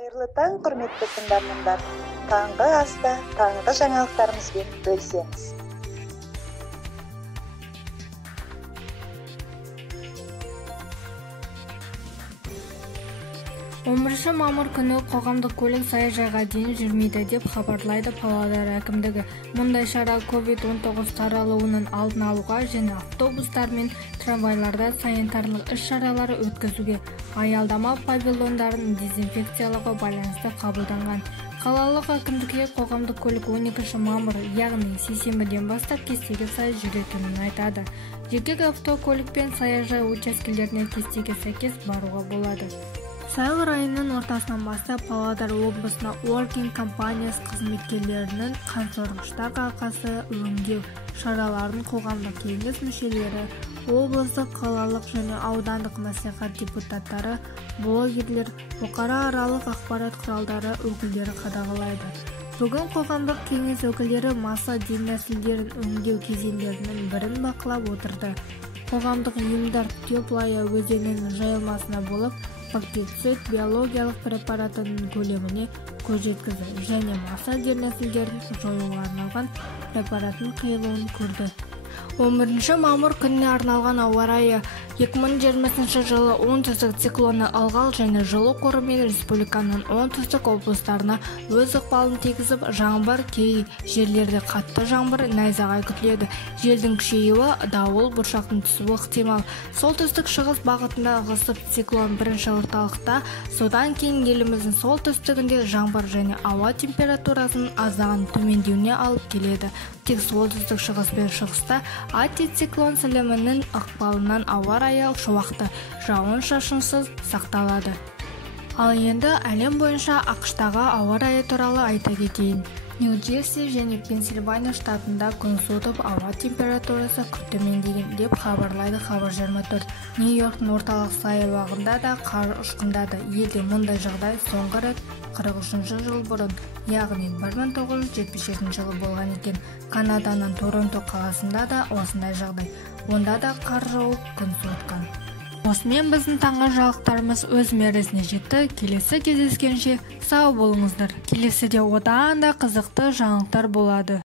Қайырлы таң, құрметті тыңдармандар. Таңғы аста таңғы жаңалықтарымызбен бөлісеміз. 11 мамыр күні қоғамдық көлік саяжайға дейін жүрмейді деп хабарлайды Павлодар әкімдігі. Мұндай шара COVID-19 таралуының алдын алуға және автобустар мен трамвайларда санитарлық іс-шаралары өткізуге, аялдама павильондарын дезинфекциялауға байланысты қабылданған. Қалалық әкімдікке қоғамдық көлік 12 мамыр, яғни сейсенбіден бастап кестеге сай жүретінін айтады. Жеке автокөлік пен саяжай учаскелеріне кестеге сәйкес баруға болады. Сәуір айының ортасынан бастап Павлодар облысына Working компаниясы қызметкерлерінің қансорғыштар қақасы өңдеу шараларын қоғамдық кеңес мүшелері, облыстық, қалалық және аудандық мәслихат депутаттары, блогерлер, бұқаралық ақпарат құралдары өкілдері қадағалайды. Бүгін қоғамдық кеңес өкілдері маса деннәсілдерін өңдеу кезеңдерінің бірін бақылап отырды. Қоғамдық ұйымдар Теплая өзенінің жайылмасына болып, пактицид биологиялық препаратының көлеміне көз жеткізді және маса дернәсілдерін жоюға арналған препараттың қиылуын көрді. 11 мамыр күніне арналған ауа райы 2020 жылы оңтүстік циклоны ылғал және жылу қорымен республиканың оңтүстік облыстарына өз ықпалын тигізіп, жаңбыр, кей жерлерде қатты жаңбыр, найзағай күтіледі. Желдің күшеюі, дауыл, бұршақтың түсуі ықтимал. Солтүстік шығыс бағытында ығысып циклон бірінші орталықта, содан кейін еліміздің солтүстігінде жаңбыр және ауа температурасының аздаған төмендеуіне алып келеді. Тек солтүстік шығыс пен шығыста антициклон сілемінің ықпалынан ауа райы шуақты, жауын-шашынсыз сақталады. Ал енді әлем бойынша ақш-тағы ауа райы туралы айта кетейін. Нью-Джерси және Пенсильвания штатында күн суытып, ауа температурасы күрт төмендеген деп хабарлайды Хабар 24. Нью-Йорктың орталық саябағында да қар ұшқындады. Елде мұндай жағдай соңғы рет 43 жыл бұрын, яғни 1977 жылы болған екен. Канаданың Торонто қаласында да осындай жағдай. Онда да қар жауып, күн суытқан. Осымен біздің таңғы жаңалықтарымыз өз мәресіне жетті. Келесі кездескенше сау болыңыздар. Келесіде одан да қызықты жаңалықтар болады.